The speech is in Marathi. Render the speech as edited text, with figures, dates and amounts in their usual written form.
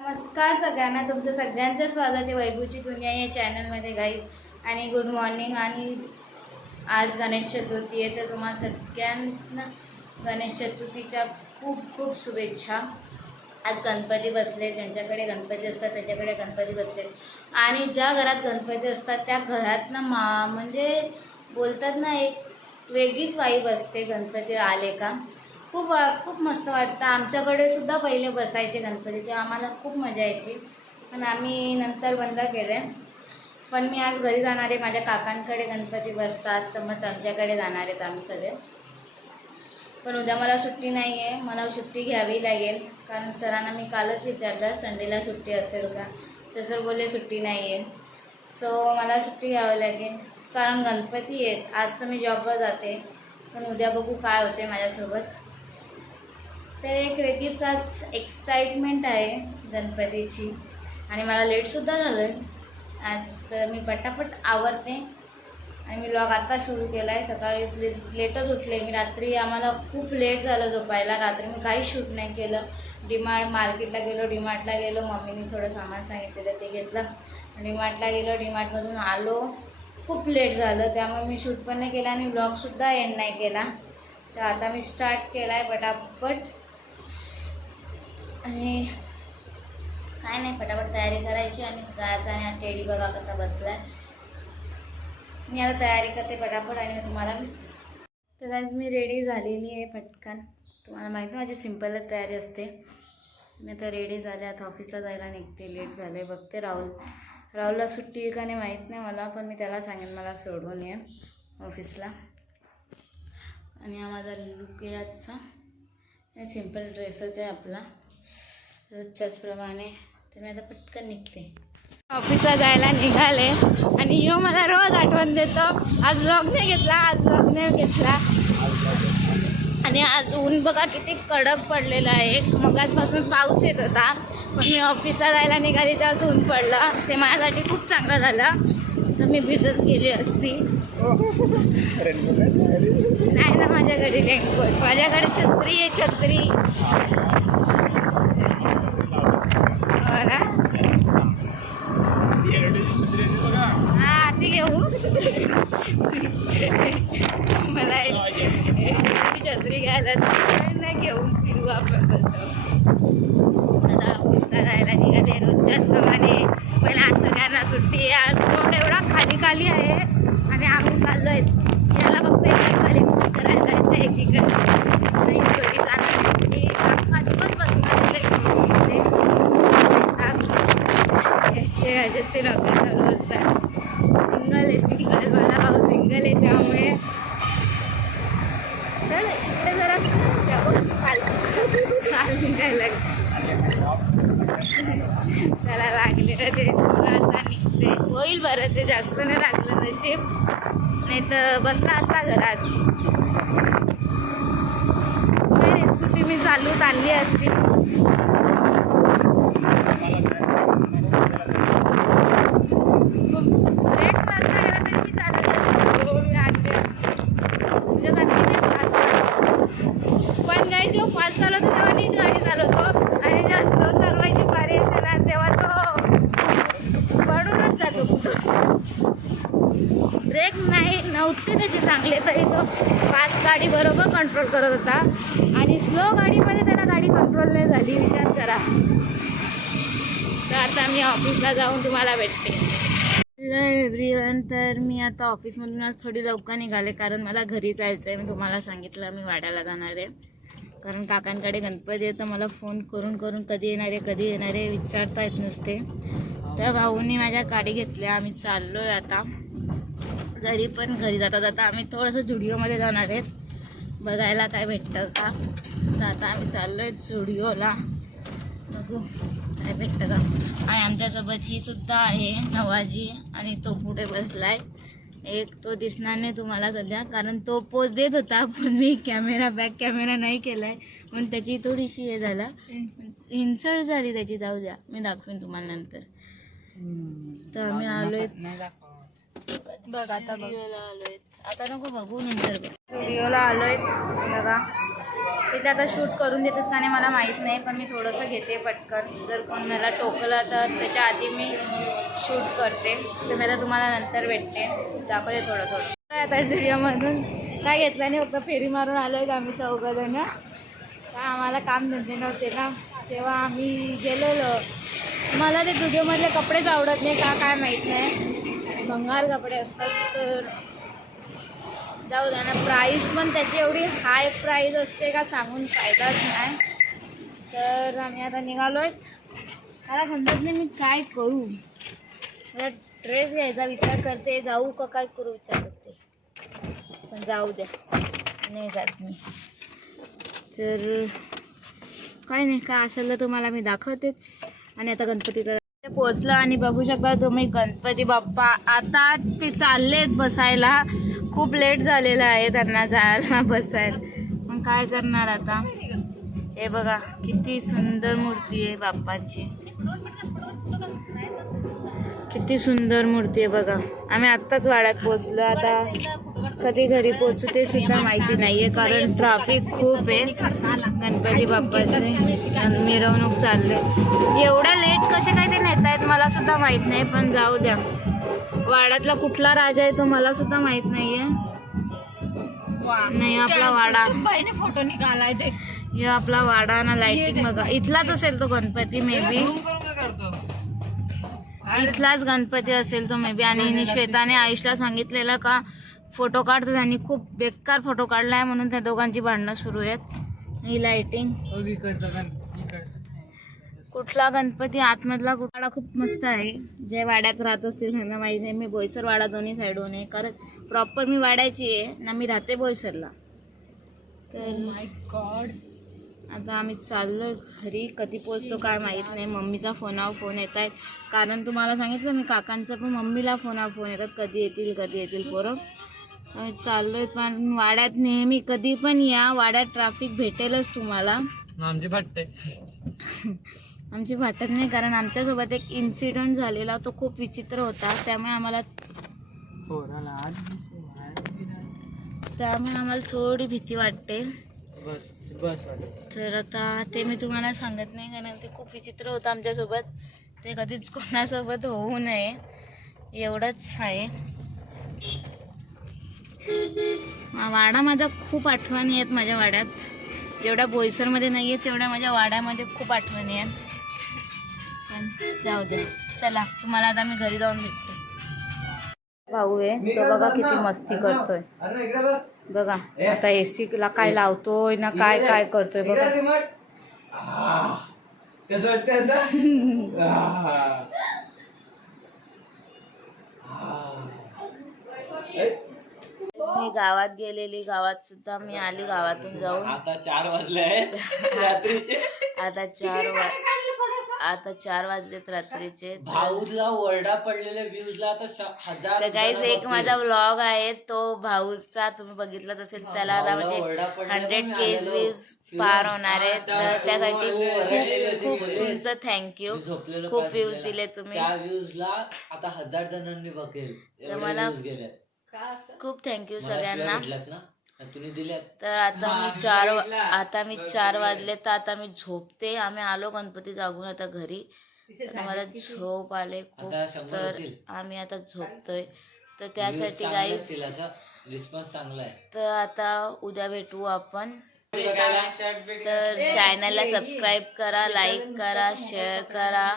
नमस्कार सगळ्यांना, तुमचं सगळ्यांचं स्वागत आहे वैभवची दुनिया या चॅनलमध्ये गाईज. आणि गुड मॉर्निंग. आणि आज गणेश चतुर्थी आहे, तर तुम्हा सगळ्यांना गणेश चतुर्थीच्या खूप खूप शुभेच्छा. आज गणपती बसले, ज्यांच्याकडे गणपती असतात त्याच्याकडे गणपती बसले. आणि ज्या घरात गणपती असतात त्या घरात ना म्हणजे बोलतात ना, एक वेगळीच वाईब असते गणपती आले का. खूप खूप मस्त वाटतं. आमच्याकडे सुद्धा पहिले बसायचे गणपती, तेव्हा आम्हाला खूप मजा यायची, पण आम्ही नंतर बंद केले. पण मी आज घरी जाणार आहे, माझ्या काकांकडे गणपती बसतात, तर मग त्यांच्याकडे जाणार आहेत आम्ही सगळे. पण उद्या मला सुट्टी नाही आहे, मला सुट्टी घ्यावी लागेल, कारण सरांना मी कालच विचारलं संडेला सुट्टी असेल का, तर सर बोलले सुट्टी नाही आहे. सो मला सुट्टी घ्यावी लागेल, कारण गणपती आहेत. आज तर मी जॉबवर जाते, पण उद्या बघू काय होते माझ्यासोबत. तर एक वेगळीच आज एक्साइटमेंट आहे गणपतीची. आणि मला लेटसुद्धा झालं आहे आज, तर मी पटापट आवरते. आणि मी व्लॉग आता सुरू केला आहे. सकाळी लेटच उठले मी. रात्री आम्हाला खूप लेट झालं झोपायला. रात्री मी काही शूट नाही केलं. मार्केटला गेलो, डीमार्टला गेलो. मम्मीने थोडं सामान सांगितलेलं ते घेतलं. डीमार्टला गेलो, डीमार्टमधून आलो. खूप लेट झालं, त्यामुळे मी शूट पण नाही केला आणि व्लॉगसुद्धा एंड नाही केला. तर आता मी स्टार्ट केला आहे पटापट. आणि काय नाही, पटापट तयारी करायची आणि जायचं. आणि टेडी बघा कसा बसलाय. मी आता तयारी करते पटापट आणि मी तुम्हाला भेटते. तर आज मी रेडी झालेली आहे पटकन. तुम्हाला माहिती माझी सिम्पलच तयारी असते. मी आता रेडी झाले, आता ऑफिसला जायला निघते. लेट झाले. बघते राहुलला सुट्टी आहे का नाही माहीत नाही मला, पण मी त्याला सांगेन मला सोडून ये ऑफिसला. आणि हा माझा लुक आहे आजचा. सिम्पल ड्रेसच आहे आपला रोजच्याच प्रमाणे. तर मी आता पटकन निघते. ऑफिसला जायला निघाले आणि यो मला रोज आठवण देतो. आज व्लॉग नाही घेतला. आणि आज ऊन बघा किती कडक पडलेलं आहे. मगाचपासून पाऊस येत होता, पण मी ऑफिसला जायला निघाली तेव्हाच ऊन पडलं. ते माझ्यासाठी खूप चांगलं झालं, तर मी भिजत गेली असती. नाही ना माझ्याकडे रेनकोट, माझ्याकडे छत्री आहे. छत्री हा ती घेऊ. मला छत्री घ्यायला नाही, घेऊन फिरू आपण बोलतो. आता ऑफिसला जायला निघाले रोजच्याच प्रमाणे. पहिला आज सगळ्यांना सुट्टी आहे. आज रोड एवढा खाली आहे आणि आम्ही चाललोय. याला फक्त खाली मिस्टेक करायला जायचं आहे एकीकडे. नाही घरी जाणार मी अख्खा दिवस बसणार ते नोकरी चालू असतात. सिंगल मला भाऊ सिंगल आहे, त्यामुळे तर इकडे जरा निघायला त्याला लागले ते. आता निघते, होईल बरं. ते जास्त नाही लागलं नशीब, नाही तर बसला असता घरात. स्कूटी मी चालूत आणली असती. ब्रेक नाही नव्हते त्याचे चांगले, तरी तो फास्ट गाडी बरोबर कंट्रोल करत होता. आणि स्लो गाडीमध्ये त्याला गाडी कंट्रोल नाही झाली, विचार करा. तर आता मी ऑफिसला जाऊन तुम्हाला भेटते. Hello everyone. तर मी आता ऑफिसमधून आज थोडी लवकर निघाले, कारण मला घरी जायचं आहे. मी तुम्हाला सांगितलं मी वाड्याला जाणार आहे, कारण काकांकडे गणपती आहे. तर मला फोन करून कधी येणार आहे विचारतायत नुसते. तर भाऊंनी माझ्या गाडी घेतल्या. आम्ही चाललो आहे आता घरी. पण घरी जाता आम्ही थोडंसं झुडिओमध्ये जाणार आहेत, बघायला काय भेटतं का. तर आता आम्ही चाललो आहे झुडिओला, बघू काय भेटतं का. आणि आमच्यासोबत ही सुद्धा आहे नवाजी, आणि तो पुढे बसलाय एक. तो दिसणार नाही तुम्हाला सध्या, कारण तो पोज देत होता, पण मी बॅक कॅमेरा नाही केलाय, पण त्याची थोडीशी हे झाला, इन्सल्ट झाली त्याची. जाऊ द्या, मी दाखवेन तुम्हाला नंतर. तर आम्ही आलोय बघ, आता आलोय. आता नको बघू, नंतर स्टुडिओला आलोय बघा. तिथे आता शूट करून देतात का नाही मला माहीत नाही, पण मी थोडंसं घेते पटकन. जर कोण मला टोकलं तर त्याच्या आधी मी शूट करते. तर मी आता तुम्हाला नंतर भेटते, दाखवते थोडं थोडं काय आता व्हिडिओमधून. काय घेतलं नाही, फक्त फेरी मारून आलो आहेत आम्ही चौघजण. काय आम्हाला काम धंदे नव्हते ना, तेव्हा आम्ही गेलेलो. मला ते व्हिडिओमधले कपडेच आवडत नाही का काय माहीत नाही, भंगार कपडे असतात. तर जाऊ द्या ना. प्राईस पण त्याची एवढी हाय प्राईस असते का सांगून फायदाच नाही. तर आम्ही आता निघालो आहेत. मला समजत नाही मी काय करू. मला ड्रेस घ्यायचा विचार करते, जाऊ का काय करू विचार करते, पण जाऊ द्या, नाही जात मी. तर काय नाही, काय असेल तर तुम्हाला मी दाखवतेच. आणि आता गणपतीला पोचलं आणि बघू शकता तुम्ही गणपती बाप्पा. आता ते चाललेत बसायला, खूप लेट झालेला आहे त्यांना जायला बसायला. मग काय करणार आता. हे बघा किती सुंदर मूर्ती आहे बाप्पाची, किती सुंदर मूर्ती आहे बघा. आम्ही आत्ताच वाड्यात पोचलो. आता कधी घरी पोचू ते सुद्धा माहिती नाही आहे, कारण ट्रॅफिक खूप आहे. गणपती बाप्पाचे मिरवणूक चालले. एवढ्या लेट कसे काय ते नेत आहेत मला सुद्धा माहीत नाही, पण जाऊ द्या. वाड्यातला कुठला राजा आहे तो मला सुद्धा माहीत नाही आहे. नाही आपला वाडा, फोटो निघालाय ते. हे आपला वाडा ना. लाइटिंग बघा, इथलाच असेल तो गणपती मे बी, इथलाच गणपती असेल तो मे बी. आणि श्वेताने आयुषला सांगितलेलं का फोटो काढ, तर त्यांनी खूप बेकार फोटो काढलाय म्हणून त्या दोघांची भांडणं सुरू आहेत. ही लाइटिंग कुठला गणपती आतमधला वाडा खूप मस्त आहे. जे वाड्यात राहत असतील त्यांना माहिती आहे. मी बोईसर वाडा दोन्ही साईडून आहे, कारण प्रॉपर मी वाड्याची आहे ना, मी राहते बोईसरला. तर माय गॉड आता आम्ही चाललो घरी. कधी पोचतो काय माहीत नाही. मम्मीचा फोनावर फोन येत आहेत, कारण तुम्हाला सांगितलं मी काकांचं पण मम्मीला फोनावर फोन येतात, कधी येतील पोरं. आम्ही चाललो आहे. पण वाड्यात नेहमी कधी पण या, वाड्यात ट्रॅफिक भेटेलच तुम्हाला. आमची फाटते आमची फाटत नाही, कारण आमच्यासोबत एक इन्सिडेंट झालेला, तो खूप विचित्र होता. त्यामुळे आम्हाला थोडी भीती वाटते. तर आता ते मी तुम्हाला सांगत नाही, कारण ते खूप विचित्र होतं आमच्यासोबत. ते कधीच कोणासोबत होऊ नये एवढंच आहे. वाडा माझा खूप आठवणी आहेत माझ्या वाड्यात. जेवढ्या बोईसरमध्ये नाही आहे तेवढ्या माझ्या वाड्यामध्ये खूप आठवणी आहेत. पण जाऊ दे, चला तुम्हाला आता मी घरी जाऊन भेटते. भाऊ आहे तो बघा किती मस्ती करतोय बघा. आता एसी ला काय लावतोय ना काय काय करतोय बघा. मी गावात गेलेली, गावात सुद्धा मी आली गावातून जाऊन. आता 4 वाजले रात्रीचे. आता 4 वाजलेत रात्रीचे. भाऊला ओरडा पडलेल्या व्ह्यूजला आता 1000. तर गाईज एक माझा व्लॉग आहे तो भाऊचा, तुम्ही बघितलाच असेल. त्याला आता म्हणजे 100K व्ह्यूज पार होणार आहे. तर त्यासाठी खूप तुमचं थँक्यू. खूप व्ह्यूज दिले तुम्ही. त्या व्ह्यूजला आता 1000 जणांनी बघेल. तर मला खूप थँक्यू सगळ्यांना. तर आता मी 4 वाजले, तर आता मी झोपते. आम्ही आलो गणपती जागून आता घरी. मला झोप आले खूप, तर आम्ही आता झोपतोय. तर त्यासाठी गाईज रिस्पॉन्स चांगला आहे. तर आता उद्या भेटू आपण. तर चॅनलला सबस्क्राईब करा, लाईक करा, शेअर करा.